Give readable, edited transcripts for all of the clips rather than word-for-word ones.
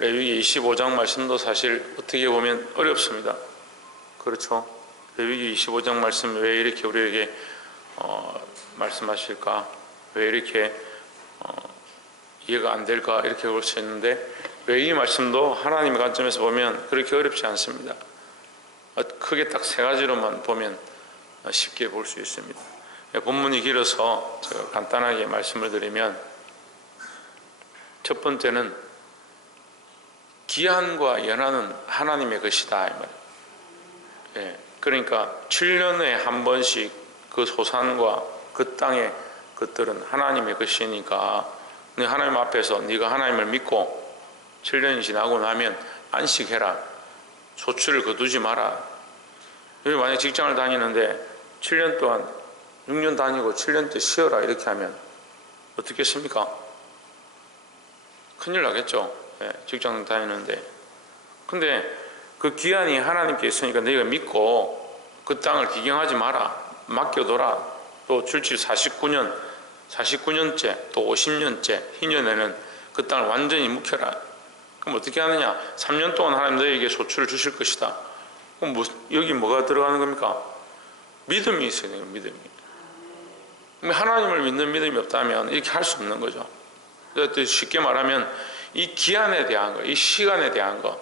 레위기 25장 말씀도 사실 어떻게 보면 어렵습니다. 그렇죠? 레위기 25장 말씀 왜 이렇게 우리에게 말씀하실까? 왜 이렇게 이해가 안 될까? 이렇게 볼 수 있는데 레위기 말씀도 하나님의 관점에서 보면 그렇게 어렵지 않습니다. 크게 딱 세 가지로만 보면 쉽게 볼 수 있습니다. 본문이 길어서 제가 간단하게 말씀을 드리면, 첫 번째는 기한과 연한은 하나님의 것이다 이 말이에요. 그러니까 7년에 한 번씩 그 소산과 그 땅의 것들은 하나님의 것이니까 하나님 앞에서 네가 하나님을 믿고 7년이 지나고 나면 안식해라. 소출을 거두지 마라. 여기 만약 직장을 다니는데 7년 동안 6년 다니고 7년째 쉬어라 이렇게 하면 어떻겠습니까? 큰일 나겠죠. 직장 다니는데. 근데 그 기한이 하나님께 있으니까 너희가 믿고 그 땅을 기경하지 마라. 맡겨둬라. 또 출칠 49년째 또 50년째 희년에는 그 땅을 완전히 묵혀라. 그럼 어떻게 하느냐? 3년 동안 하나님 너희에게 소출을 주실 것이다. 그럼 여기 뭐가 들어가는 겁니까? 믿음이 있어야 돼요. 믿음이. 하나님을 믿는 믿음이 없다면 이렇게 할 수 없는 거죠. 쉽게 말하면 이 기한에 대한 거, 이 시간에 대한 거,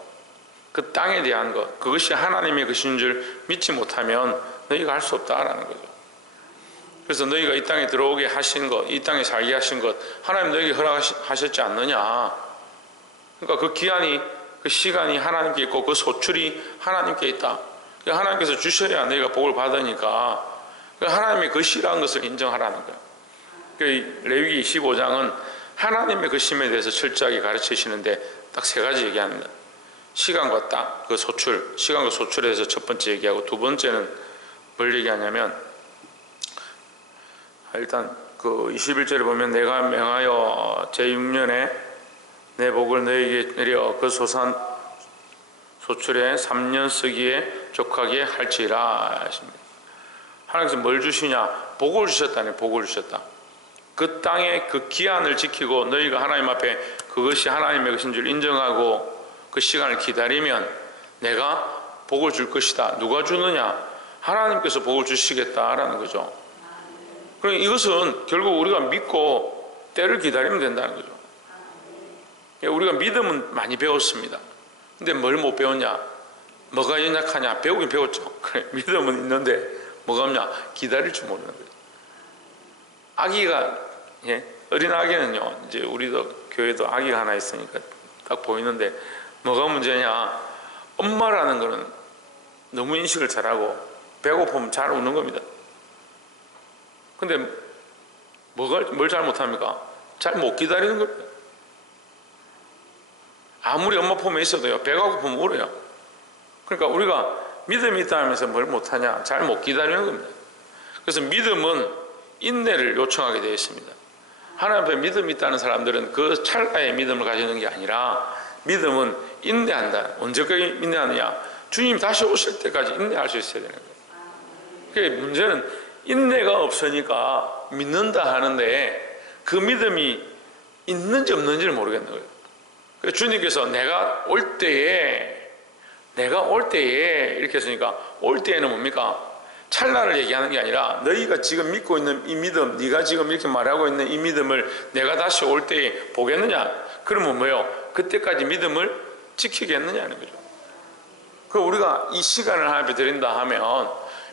그 땅에 대한 것, 그것이 하나님의 것인 줄 믿지 못하면 너희가 할 수 없다라는 거죠. 그래서 너희가 이 땅에 들어오게 하신 것, 이 땅에 살게 하신 것, 하나님 너희에게 허락하셨지 않느냐. 그러니까 그 기한이, 그 시간이 하나님께 있고 그 소출이 하나님께 있다. 하나님께서 주셔야 너희가 복을 받으니까 하나님의 것이라는 것을 인정하라는 거예요. 레위기 25장은 하나님의 것임에 대해서 철저하게 가르치시는데 딱 세 가지 얘기합니다. 시간과 땅, 그 소출, 시간과 소출에 대해서 첫 번째 얘기하고, 두 번째는 뭘 얘기하냐면, 일단 그 21절에 보면 내가 명하여 제6년에 내 복을 너희에게 내려 그 소산 소출에 3년 쓰기에 족하게 할지라 하십니다. 하나님께서 뭘 주시냐? 복을 주셨다네. 복을 주셨다. 그 땅의 그 기한을 지키고 너희가 하나님 앞에 그것이 하나님의 것인 줄 인정하고 그 시간을 기다리면 내가 복을 줄 것이다. 누가 주느냐? 하나님께서 복을 주시겠다라는 거죠. 그러니까 이것은 결국 우리가 믿고 때를 기다리면 된다는 거죠. 우리가 믿음은 많이 배웠습니다. 근데 뭘 못 배웠냐? 뭐가 연약하냐? 배우긴 배웠죠. 그래, 믿음은 있는데 뭐가 없냐? 기다릴 줄 모르는 거예요. 아기가, 어린 아기는요, 이제 우리도 교회도 아기가 하나 있으니까 딱 보이는데 뭐가 문제냐? 엄마라는 거는 너무 인식을 잘하고 배고프면 잘 우는 겁니다. 근데 뭘 잘못합니까? 잘 못 기다리는 겁니다. 아무리 엄마 품에 있어도요, 배가 고프면 울어요. 그러니까 우리가 믿음이 있다 하면서 뭘 못하냐? 잘 못 기다리는 겁니다. 그래서 믿음은 인내를 요청하게 되어 있습니다. 하나님 앞에 믿음이 있다는 사람들은 그 찰나의 믿음을 가지는 게 아니라 믿음은 인내한다. 언제까지 인내하느냐? 주님 다시 오실 때까지 인내할 수 있어야 되는 거예요. 그러니까 문제는 인내가 없으니까 믿는다 하는데 그 믿음이 있는지 없는지를 모르겠는 거예요. 주님께서 내가 올 때에 이렇게 했으니까 올 때에는 뭡니까? 찰나를 얘기하는 게 아니라 너희가 지금 믿고 있는 이 믿음, 네가 지금 이렇게 말하고 있는 이 믿음을 내가 다시 올 때에 보겠느냐? 그러면 뭐예요? 그때까지 믿음을 지키겠느냐는 거죠. 그 우리가 이 시간을 하나님께 드린다 하면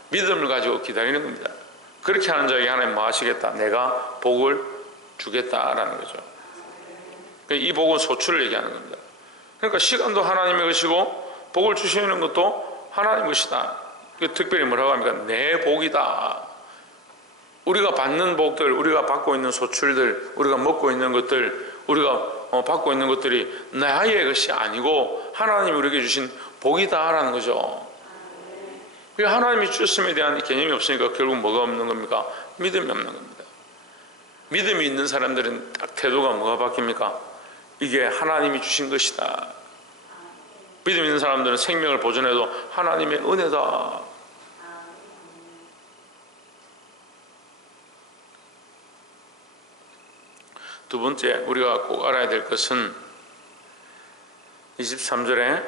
믿음을 가지고 기다리는 겁니다. 그렇게 하는 자에게 하나님 뭐 하시겠다? 내가 복을 주겠다라는 거죠. 이 복은 소출을 얘기하는 겁니다. 그러니까 시간도 하나님의 것이고 복을 주시는 것도 하나님의 것이다. 특별히 뭐라고 합니까? 내 복이다. 우리가 받는 복들, 우리가 받고 있는 소출들, 우리가 먹고 있는 것들, 우리가 받고 있는 것들이 나의 것이 아니고 하나님이 우리에게 주신 복이다라는 거죠. 하나님이 주셨음에 대한 개념이 없으니까 결국 뭐가 없는 겁니까? 믿음이 없는 겁니다. 믿음이 있는 사람들은 딱 태도가 뭐가 바뀝니까? 이게 하나님이 주신 것이다. 믿음 있는 사람들은 생명을 보존해도 하나님의 은혜다. 두 번째 우리가 꼭 알아야 될 것은 23절에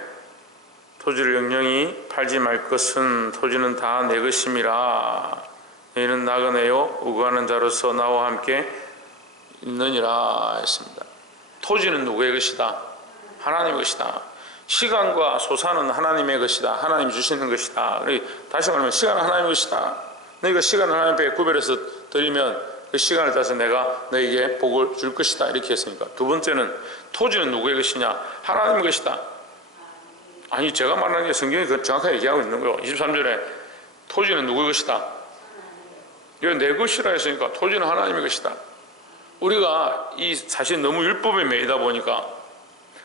토지를 영영히 팔지 말 것은 토지는 다 내 것임이라. 너희는 나그네요 우고하는 자로서 나와 함께 있느니라 했습니다. 토지는 누구의 것이다? 하나님의 것이다. 시간과 소산은 하나님의 것이다. 하나님 주시는 것이다. 다시 말하면 시간은 하나님의 것이다. 너희가 시간을 하나님 앞에 구별해서 드리면 그 시간을 따라서 내가 너에게 복을 줄 것이다. 이렇게 했으니까. 두 번째는 토지는 누구의 것이냐? 하나님의 것이다. 아니, 제가 말하는 게 성경이 정확하게 얘기하고 있는 거예요. 23절에 토지는 누구의 것이다? 이거 내 것이라 했으니까 토지는 하나님의 것이다. 우리가 이 사실 너무 율법에 매이다 보니까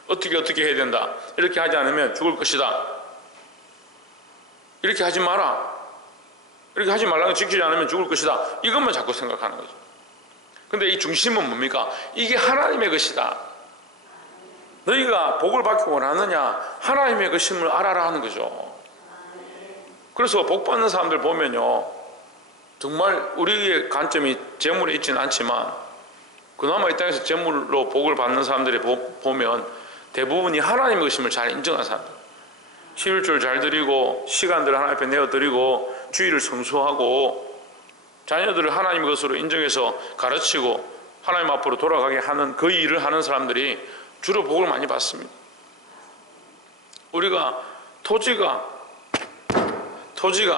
어떻게 해야 된다. 이렇게 하지 않으면 죽을 것이다. 이렇게 하지 마라. 이렇게 하지 말라고 지키지 않으면 죽을 것이다. 이것만 자꾸 생각하는 거죠. 근데 이 중심은 뭡니까? 이게 하나님의 것이다. 너희가 복을 받기 원하느냐? 하나님의 것임을 알아라 하는 거죠. 그래서 복 받는 사람들 보면요, 정말 우리의 관점이 재물에 있지는 않지만 그나마 이 땅에서 재물로 복을 받는 사람들이 보면 대부분이 하나님의 것임을 잘 인정한 사람들. 11절 잘 드리고 시간들을 하나님 앞에 내어드리고 주의를 성수하고 자녀들을 하나님의 것으로 인정해서 가르치고 하나님 앞으로 돌아가게 하는 그 일을 하는 사람들이 주로 복을 많이 받습니다. 우리가 토지가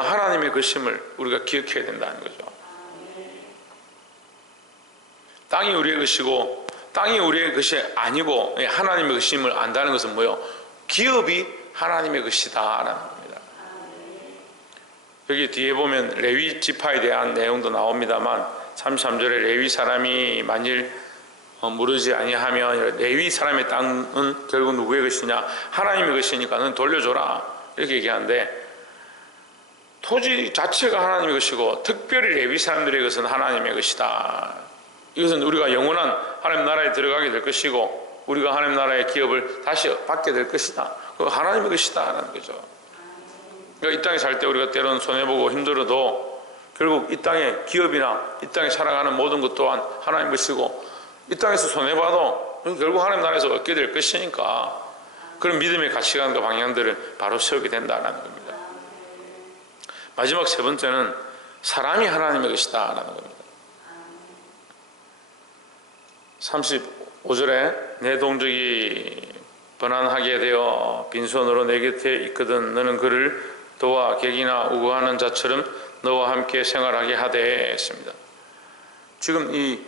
하나님의 것임을 우리가 기억해야 된다는 거죠. 땅이 우리의 것이고 땅이 우리의 것이 아니고 하나님의 것임을 안다는 것은 뭐예요? 기업이 하나님의 것이다 라는 겁니다. 여기 뒤에 보면 레위 지파에 대한 내용도 나옵니다만 33절에 레위 사람이 만일 무르지 아니하면 레위 사람의 땅은 결국 누구의 것이냐? 하나님의 것이니까 는 돌려줘라 이렇게 얘기하는데, 토지 자체가 하나님의 것이고 특별히 레위 사람들의 것은 하나님의 것이다. 이것은 우리가 영원한 하나님 나라에 들어가게 될 것이고 우리가 하나님 나라의 기업을 다시 받게 될 것이다. 그거 하나님의 것이다 라는 거죠. 그러니까 이 땅에 살 때 우리가 때로는 손해보고 힘들어도 결국 이 땅의 기업이나 이 땅에 살아가는 모든 것 또한 하나님의 것이고 이 땅에서 손해봐도 결국 하나님 나라에서 얻게 될 것이니까 그런 믿음의 가치관과 방향들을 바로 세우게 된다는 겁니다. 마지막 세 번째는 사람이 하나님의 것이다 라는 겁니다. 35절에 내 동족이 번안하게 되어 빈손으로 내 곁에 있거든 너는 그를 도와 객이나 우고하는 자처럼 너와 함께 생활하게 하되 했습니다. 지금 이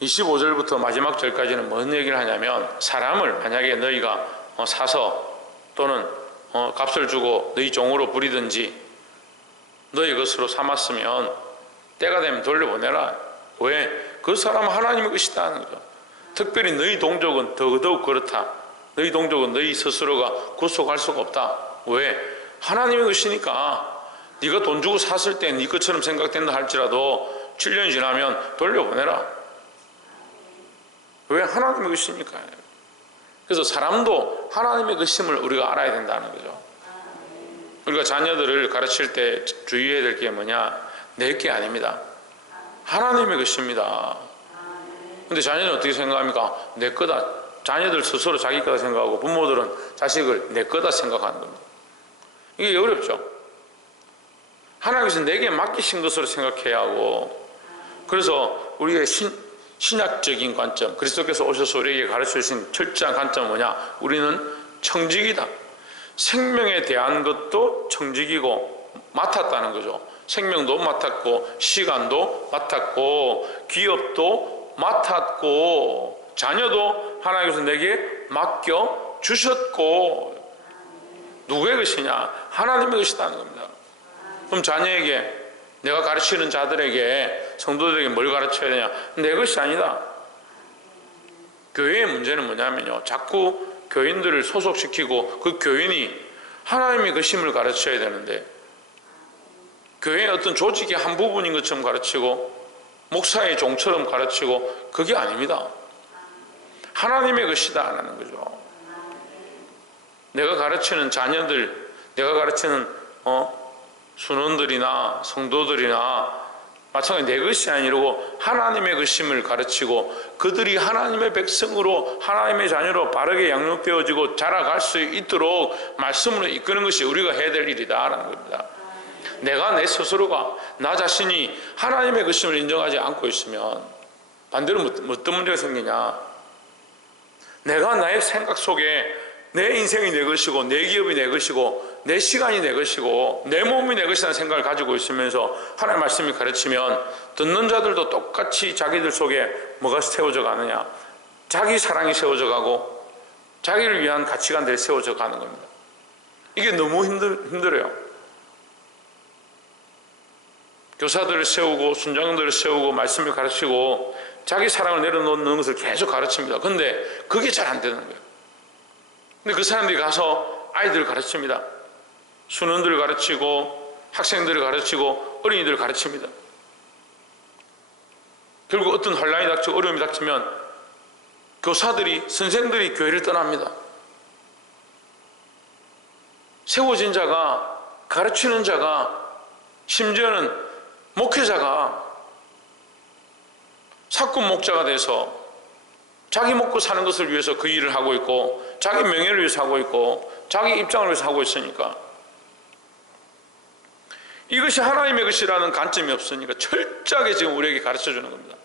25절부터 마지막 절까지는 뭔 얘기를 하냐면, 사람을 만약에 너희가 사서 또는 값을 주고 너희 종으로 부리든지 너희 것으로 삼았으면 때가 되면 돌려보내라. 왜? 그 사람은 하나님의 것이다 하는 거죠. 특별히 너희 동족은 더더욱 그렇다. 너희 동족은 너희 스스로가 구속할 수가 없다. 왜? 하나님의 것이니까. 네가 돈 주고 샀을 때 네 것처럼 생각된다 할지라도 7년이 지나면 돌려보내라. 왜? 하나님의 것이니까. 그래서 사람도 하나님의 것임을 우리가 알아야 된다는 거죠. 우리가 자녀들을 가르칠 때 주의해야 될 게 뭐냐? 내 게 아닙니다. 하나님의 것입니다. 근데 자녀는 어떻게 생각합니까? 내 거다. 자녀들 스스로 자기 거다 생각하고 부모들은 자식을 내 거다 생각하는 겁니다. 이게 어렵죠. 하나님께서 내게 맡기신 것으로 생각해야 하고, 그래서 우리의 신약적인 관점, 그리스도께서 오셔서 우리에게 가르쳐 주신 철저한 관점은 뭐냐? 우리는 청직이다. 생명에 대한 것도 청직이고 맡았다는 거죠. 생명도 맡았고 시간도 맡았고 기업도 맡았고 자녀도 하나님께서 내게 맡겨 주셨고, 누구의 것이냐? 하나님의 것이라는 겁니다. 그럼 자녀에게, 내가 가르치는 자들에게, 성도들에게 뭘 가르쳐야 되냐? 내 것이 아니다. 교회의 문제는 뭐냐면요, 자꾸 교인들을 소속시키고 그 교인이 하나님의 것임을 가르쳐야 되는데 교회의 어떤 조직의 한 부분인 것처럼 가르치고 목사의 종처럼 가르치고, 그게 아닙니다. 하나님의 것이다 라는 거죠. 내가 가르치는 자녀들, 내가 가르치는 순원들이나 성도들이나 마찬가지로 내 것이 아니고 하나님의 것임을 가르치고 그들이 하나님의 백성으로 하나님의 자녀로 바르게 양육되어지고 자라갈 수 있도록 말씀으로 이끄는 것이 우리가 해야 될 일이다라는 겁니다. 내가 내 스스로가 나 자신이 하나님의 것임을 인정하지 않고 있으면 반대로 어떤 문제가 생기냐, 내가 나의 생각 속에 내 인생이 내 것이고 내 기업이 내 것이고 내 시간이 내 것이고 내 몸이 내 것이라는 생각을 가지고 있으면서 하나님의 말씀을 가르치면 듣는 자들도 똑같이 자기들 속에 뭐가 세워져 가느냐, 자기 사랑이 세워져 가고 자기를 위한 가치관들이 세워져 가는 겁니다. 이게 너무 힘들어요. 교사들을 세우고 순장들을 세우고 말씀을 가르치고 자기 사랑을 내려놓는 것을 계속 가르칩니다. 근데 그게 잘 안 되는 거예요. 근데 그 사람들이 가서 아이들을 가르칩니다. 수능들을 가르치고 학생들을 가르치고 어린이들을 가르칩니다. 결국 어떤 혼란이 닥치고 어려움이 닥치면 교사들이, 선생들이 교회를 떠납니다. 세워진 자가, 가르치는 자가, 심지어는 목회자가 사건 목자가 돼서 자기 먹고 사는 것을 위해서 그 일을 하고 있고 자기 명예를 위해서 하고 있고 자기 입장을 위해서 하고 있으니까 이것이 하나님의 것이라는 관점이 없으니까 철저하게 지금 우리에게 가르쳐 주는 겁니다.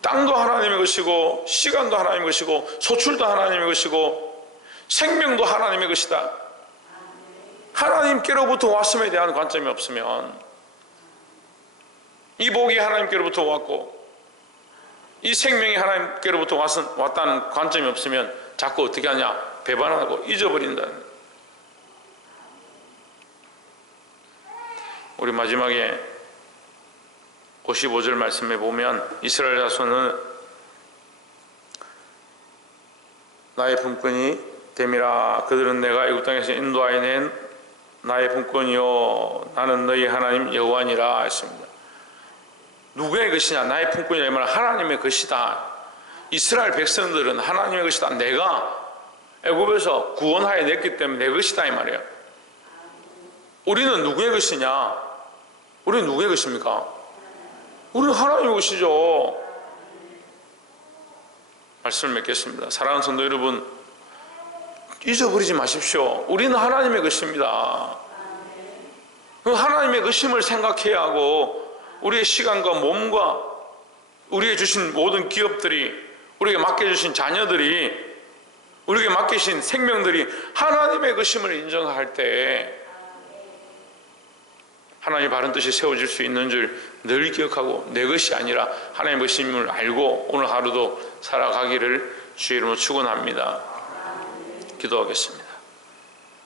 땅도 하나님의 것이고 시간도 하나님의 것이고 소출도 하나님의 것이고 생명도 하나님의 것이다. 하나님께로부터 왔음에 대한 관점이 없으면, 이 복이 하나님께로부터 왔고 이 생명이 하나님께로부터 왔다는 관점이 없으면 자꾸 어떻게 하냐? 배반하고 잊어버린다는 거예요. 우리 마지막에 55절 말씀에 보면 이스라엘 자손은 나의 품꾼이 됨이라. 그들은 내가 애굽 땅에서 인도하여 낸 나의 품꾼이요 나는 너희 하나님 여호와니라 했습니다. 누구의 것이냐? 나의 품꾼이라. 이 말은 하나님의 것이다. 이스라엘 백성들은 하나님의 것이다. 내가 애굽에서 구원하여 냈기 때문에 내 것이다 이 말이에요. 우리는 누구의 것이냐? 우리는 누구의 것입니까? 우리는 하나님의 것이죠. 말씀을 맺겠습니다. 사랑하는 성도 여러분, 잊어버리지 마십시오. 우리는 하나님의 것입니다. 그 하나님의 것임을 생각해야 하고, 우리의 시간과 몸과 우리에게 주신 모든 기업들이, 우리에게 맡겨주신 자녀들이, 우리에게 맡기신 생명들이 하나님의 것임을 인정할 때 하나님의 바른 뜻이 세워질 수 있는 줄 늘 기억하고 내 것이 아니라 하나님의 것임을 알고 오늘 하루도 살아가기를 주의 이름으로 축원합니다. 기도하겠습니다.